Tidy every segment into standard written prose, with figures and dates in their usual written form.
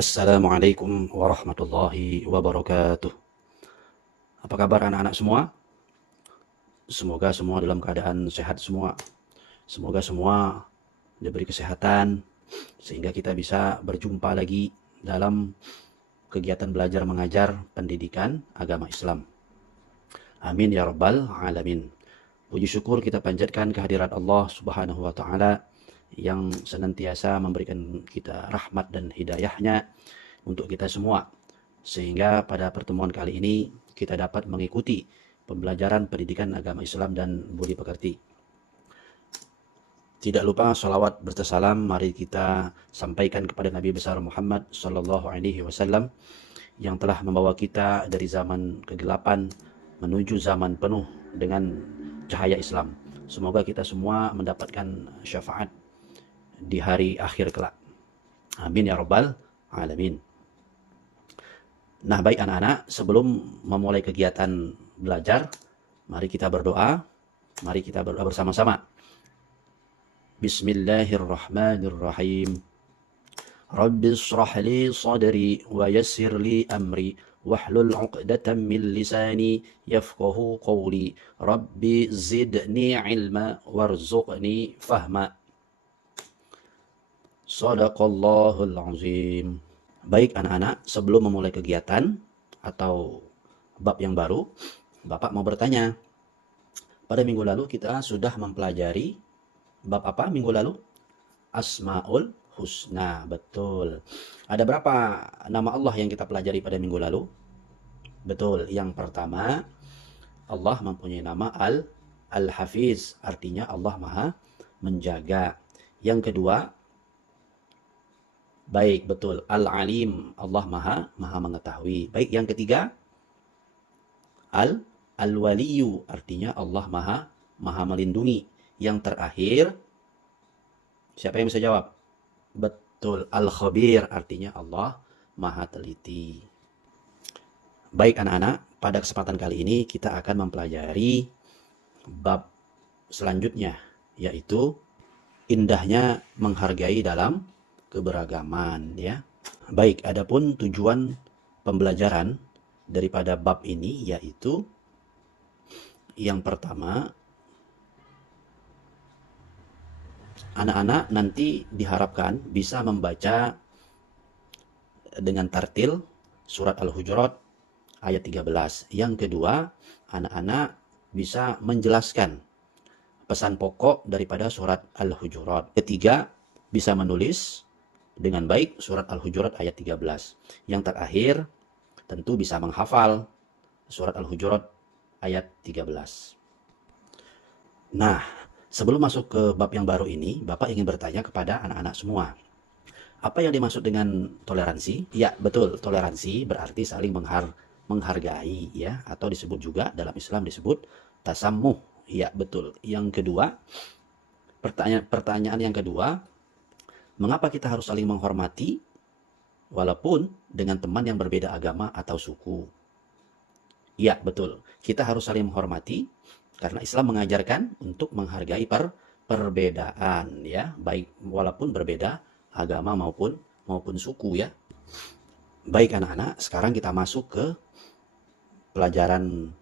Assalamualaikum warahmatullahi wabarakatuh. Apa kabar anak-anak semua? Semoga semua dalam keadaan sehat semua. Semoga semua diberi kesehatan sehingga kita bisa berjumpa lagi dalam kegiatan belajar mengajar pendidikan agama Islam. Amin ya rabbal alamin. Puji syukur kita panjatkan kehadirat Allah Subhanahu wa taala yang senantiasa memberikan kita rahmat dan hidayahnya untuk kita semua. Sehingga pada pertemuan kali ini kita dapat mengikuti pembelajaran pendidikan agama Islam dan budi pekerti. Tidak lupa salawat bertersalam mari kita sampaikan kepada Nabi besar Muhammad sallallahu alaihi wasallam yang telah membawa kita dari zaman kegelapan menuju zaman penuh dengan cahaya Islam. Semoga kita semua mendapatkan syafaat di hari akhir kelak. Amin ya rabbal alamin. Nah, baik anak-anak, sebelum memulai kegiatan belajar, mari kita berdoa. Mari kita berdoa bersama-sama. Bismillahirrahmanirrahim. Rabbi shrah li sadri wa yassir li amri wahlul 'uqdatam min lisani yafqahu qawli. Rabbi zidni ilma warzuqni fahma. Shadaqallahul azim. Baik anak-anak, sebelum memulai kegiatan atau bab yang baru, Bapak mau bertanya. Pada minggu lalu kita sudah mempelajari bab apa minggu lalu? Asmaul Husna, betul. Ada berapa nama Allah yang kita pelajari pada minggu lalu? Betul, yang pertama Allah mempunyai nama Al-Hafiz, artinya Allah Maha Menjaga. Yang kedua, baik, betul, Al-Alim, Allah Maha Mengetahui. Baik, yang ketiga, Al-Waliyu, artinya Allah Maha Melindungi. Yang terakhir, siapa yang bisa jawab? Betul, Al-Khabir, artinya Allah Maha Teliti. Baik anak-anak, pada kesempatan kali ini kita akan mempelajari bab selanjutnya, yaitu indahnya menghargai dalam keberagaman, ya. Baik, adapun tujuan pembelajaran daripada bab ini yaitu yang pertama, anak-anak nanti diharapkan bisa membaca dengan tartil surat Al-Hujurat ayat 13. Yang kedua, anak-anak bisa menjelaskan pesan pokok daripada surat Al-Hujurat. Ketiga, bisa menulis dengan baik surat Al-Hujurat ayat 13. Yang terakhir, tentu bisa menghafal surat Al-Hujurat ayat 13. Nah, sebelum masuk ke bab yang baru ini, Bapak ingin bertanya kepada anak-anak semua. Apa yang dimaksud dengan toleransi? Ya, betul. Toleransi berarti saling menghargai, ya, atau disebut juga dalam Islam disebut tasammuh. Ya, betul. Yang kedua, pertanyaan yang kedua, mengapa kita harus saling menghormati walaupun dengan teman yang berbeda agama atau suku? Ya, betul. Kita harus saling menghormati karena Islam mengajarkan untuk menghargai perbedaan, ya, baik walaupun berbeda agama maupun suku, ya. Baik anak-anak, sekarang kita masuk ke pelajaran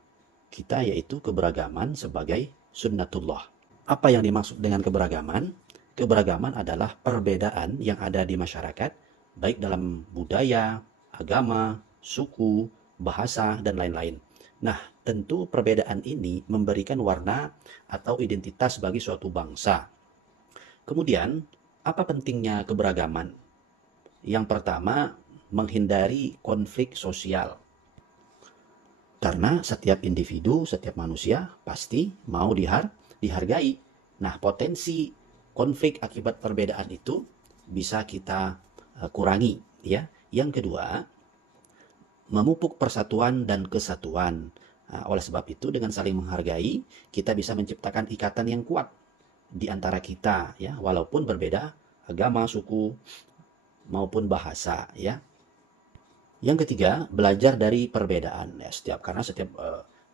kita yaitu keberagaman sebagai sunnatullah. Apa yang dimaksud dengan keberagaman? Keberagaman adalah perbedaan yang ada di masyarakat, baik dalam budaya, agama, suku, bahasa, dan lain-lain. Nah, tentu perbedaan ini memberikan warna atau identitas bagi suatu bangsa. Kemudian, apa pentingnya keberagaman? Yang pertama, menghindari konflik sosial. Karena setiap individu, setiap manusia pasti mau dihargai. Nah, potensi konflik akibat perbedaan itu bisa kita kurangi, ya. Yang kedua, memupuk persatuan dan kesatuan. Nah, oleh sebab itu dengan saling menghargai, kita bisa menciptakan ikatan yang kuat di antara kita, ya, walaupun berbeda agama, suku maupun bahasa, ya. Yang ketiga, belajar dari perbedaan, ya, karena setiap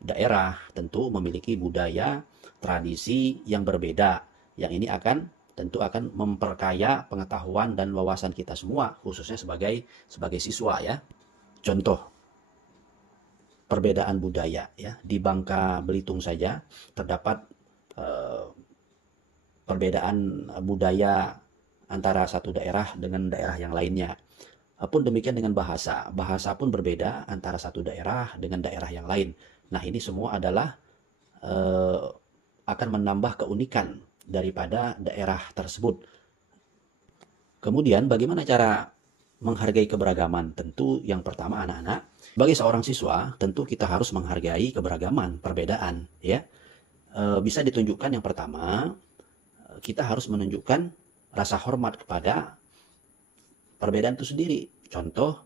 daerah tentu memiliki budaya, tradisi yang berbeda. Yang ini akan tentu akan memperkaya pengetahuan dan wawasan kita semua, khususnya sebagai siswa ya. Contoh perbedaan budaya ya, di Bangka Belitung saja terdapat eh, perbedaan budaya antara satu daerah dengan daerah yang lainnya. Pun demikian dengan bahasa. Bahasa pun berbeda antara satu daerah dengan daerah yang lain. Nah, ini semua adalah akan menambah keunikan daripada daerah tersebut. Kemudian bagaimana cara menghargai keberagaman? Tentu yang pertama anak-anak, bagi seorang siswa tentu kita harus menghargai keberagaman, perbedaan ya. Bisa ditunjukkan yang pertama, kita harus menunjukkan rasa hormat kepada perbedaan itu sendiri. Contoh,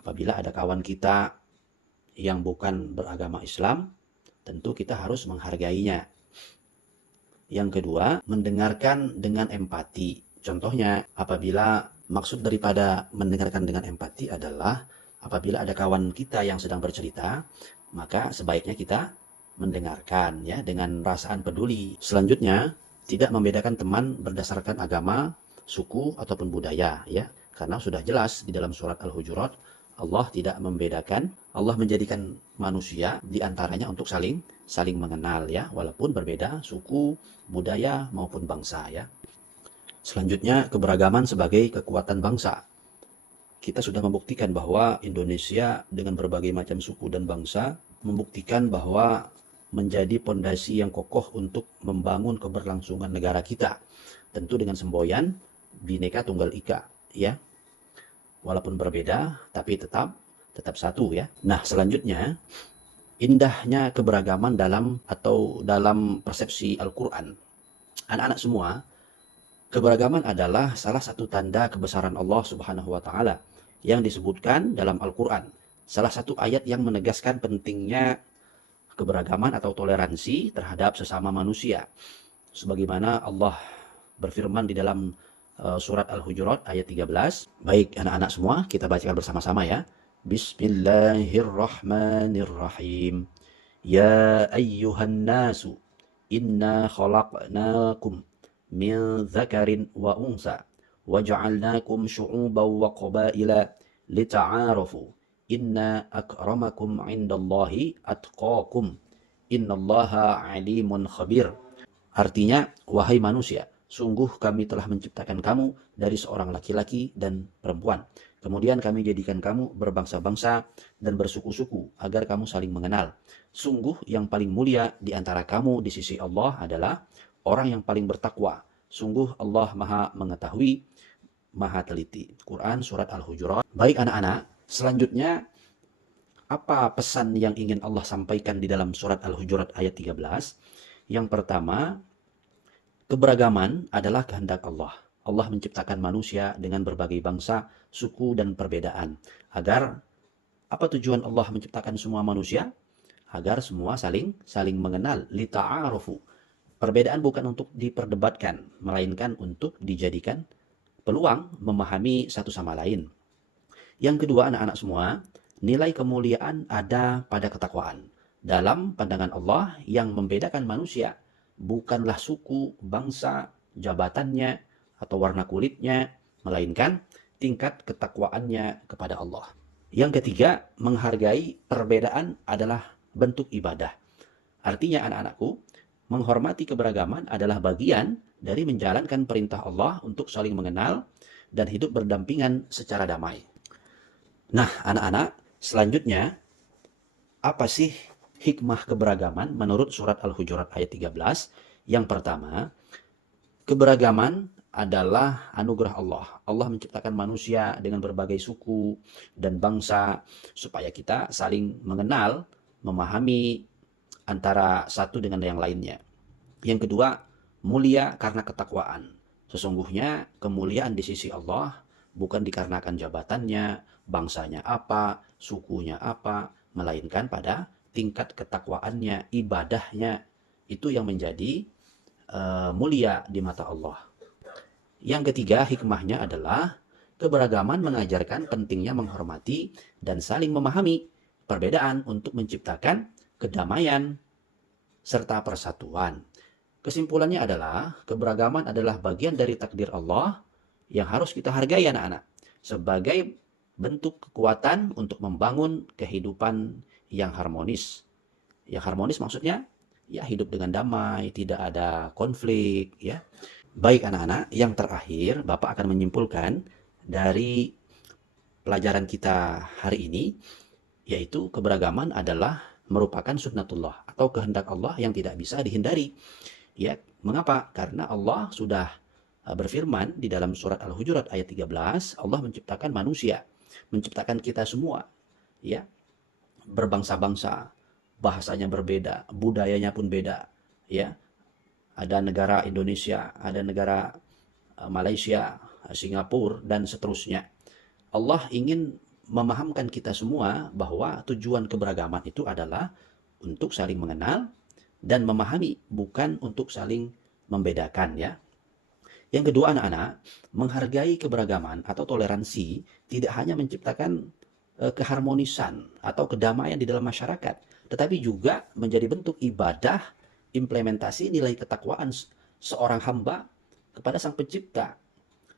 apabila ada kawan kita yang bukan beragama Islam, tentu kita harus menghargainya. Yang kedua, mendengarkan dengan empati. Contohnya, apabila maksud daripada mendengarkan dengan empati adalah apabila ada kawan kita yang sedang bercerita, maka sebaiknya kita mendengarkan ya dengan perasaan peduli. Selanjutnya, tidak membedakan teman berdasarkan agama, suku ataupun budaya ya. Karena sudah jelas di dalam surat Al-Hujurat, Allah tidak membedakan, Allah menjadikan manusia di antaranya untuk saling mengenal ya, walaupun berbeda suku, budaya maupun bangsa ya. Selanjutnya, keberagaman sebagai kekuatan bangsa. Kita sudah membuktikan bahwa Indonesia dengan berbagai macam suku dan bangsa membuktikan bahwa menjadi pondasi yang kokoh untuk membangun keberlangsungan negara kita. Tentu dengan semboyan Bhinneka Tunggal Ika ya. Walaupun berbeda tapi tetap satu ya. Nah, selanjutnya indahnya keberagaman dalam persepsi Al-Qur'an. Anak-anak semua, keberagaman adalah salah satu tanda kebesaran Allah Subhanahu wa taala yang disebutkan dalam Al-Qur'an. Salah satu ayat yang menegaskan pentingnya keberagaman atau toleransi terhadap sesama manusia. Sebagaimana Allah berfirman di dalam surat Al-Hujurat ayat 13. Baik anak-anak semua, kita bacakan bersama-sama ya. Bismillahirrahmanirrahim. Ya ayyuhan nasu, inna khalaqnakum min dzakarin wa unsa waja'alnakum syu'uban wa qabaila lita'arafu. Inna akramakum 'indallahi atqakum. Innallaha 'alimun khabir. Artinya, wahai manusia, sungguh kami telah menciptakan kamu dari seorang laki-laki dan perempuan. Kemudian kami jadikan kamu berbangsa-bangsa dan bersuku-suku agar kamu saling mengenal. Sungguh yang paling mulia di antara kamu di sisi Allah adalah orang yang paling bertakwa. Sungguh Allah Maha mengetahui, Maha teliti. Quran Surat Al-Hujurat. Baik anak-anak, selanjutnya apa pesan yang ingin Allah sampaikan di dalam Surat Al-Hujurat ayat 13? Yang pertama, keberagaman adalah kehendak Allah. Allah menciptakan manusia dengan berbagai bangsa, suku, dan perbedaan. Agar, apa tujuan Allah menciptakan semua manusia? Agar semua saling mengenal. Lita'arufu. Perbedaan bukan untuk diperdebatkan, melainkan untuk dijadikan peluang memahami satu sama lain. Yang kedua, anak-anak semua, nilai kemuliaan ada pada ketakwaan. Dalam pandangan Allah, yang membedakan manusia bukanlah suku, bangsa, jabatannya, atau warna kulitnya, melainkan tingkat ketakwaannya kepada Allah. Yang ketiga, menghargai perbedaan adalah bentuk ibadah. Artinya anak-anakku, menghormati keberagaman adalah bagian dari menjalankan perintah Allah untuk saling mengenal dan hidup berdampingan secara damai. Nah, anak-anak, selanjutnya, apa sih hikmah keberagaman menurut surat Al-Hujurat ayat 13? Yang pertama, keberagaman adalah anugerah Allah. Allah menciptakan manusia dengan berbagai suku dan bangsa supaya kita saling mengenal, memahami antara satu dengan yang lainnya. Yang kedua, mulia karena ketakwaan. Sesungguhnya kemuliaan di sisi Allah bukan dikarenakan jabatannya, bangsanya apa, sukunya apa, melainkan pada tingkat ketakwaannya, ibadahnya, itu yang menjadi mulia di mata Allah. Yang ketiga, hikmahnya adalah keberagaman mengajarkan pentingnya menghormati dan saling memahami perbedaan untuk menciptakan kedamaian serta persatuan. Kesimpulannya adalah keberagaman adalah bagian dari takdir Allah yang harus kita hargai anak-anak sebagai bentuk kekuatan untuk membangun kehidupan yang harmonis. Yang harmonis maksudnya ya hidup dengan damai, tidak ada konflik ya. Baik anak-anak, yang terakhir Bapak akan menyimpulkan dari pelajaran kita hari ini, yaitu keberagaman adalah merupakan sunnatullah atau kehendak Allah yang tidak bisa dihindari. Ya, mengapa? Karena Allah sudah berfirman di dalam surat Al-Hujurat ayat 13, Allah menciptakan manusia, menciptakan kita semua, ya, berbangsa-bangsa, bahasanya berbeda, budayanya pun beda, ya. Ada negara Indonesia, ada negara Malaysia, Singapura, dan seterusnya. Allah ingin memahamkan kita semua bahwa tujuan keberagaman itu adalah untuk saling mengenal dan memahami, bukan untuk saling membedakan ya. Yang kedua anak-anak, menghargai keberagaman atau toleransi tidak hanya menciptakan keharmonisan atau kedamaian di dalam masyarakat, tetapi juga menjadi bentuk ibadah, implementasi nilai ketakwaan seorang hamba kepada Sang Pencipta.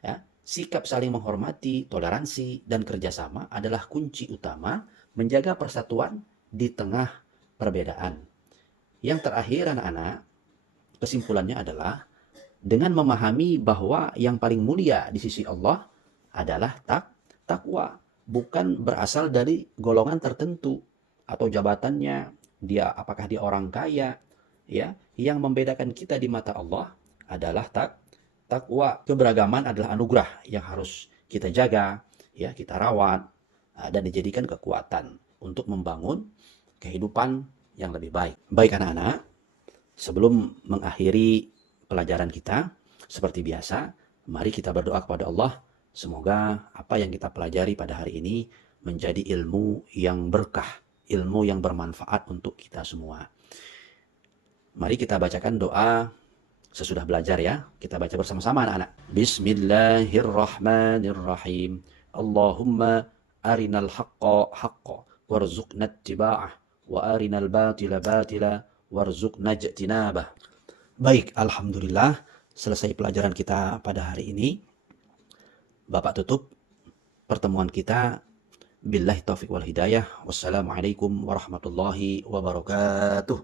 Ya, sikap saling menghormati, toleransi, dan kerjasama adalah kunci utama menjaga persatuan di tengah perbedaan. Yang terakhir anak-anak, kesimpulannya adalah dengan memahami bahwa yang paling mulia di sisi Allah adalah takwa, bukan berasal dari golongan tertentu atau jabatannya, apakah dia orang kaya, ya. Yang membedakan kita di mata Allah adalah takwa. Keberagaman adalah anugerah yang harus kita jaga, ya, kita rawat, dan dijadikan kekuatan untuk membangun kehidupan yang lebih baik. Baik anak-anak, sebelum mengakhiri pelajaran kita, seperti biasa, mari kita berdoa kepada Allah. Semoga apa yang kita pelajari pada hari ini menjadi ilmu yang berkah, ilmu yang bermanfaat untuk kita semua. Mari kita bacakan doa sesudah belajar ya. Kita baca bersama-sama anak-anak. Bismillahirrahmanirrahim. Allahumma arinal haqqa haqqa warzuqna ittiba'ah wa arinal batila batila warzuqna ijtinabah. Baik, alhamdulillah selesai pelajaran kita pada hari ini. Bapak tutup pertemuan kita. Billahi taufiq wal hidayah. Wassalamualaikum warahmatullahi wabarakatuh.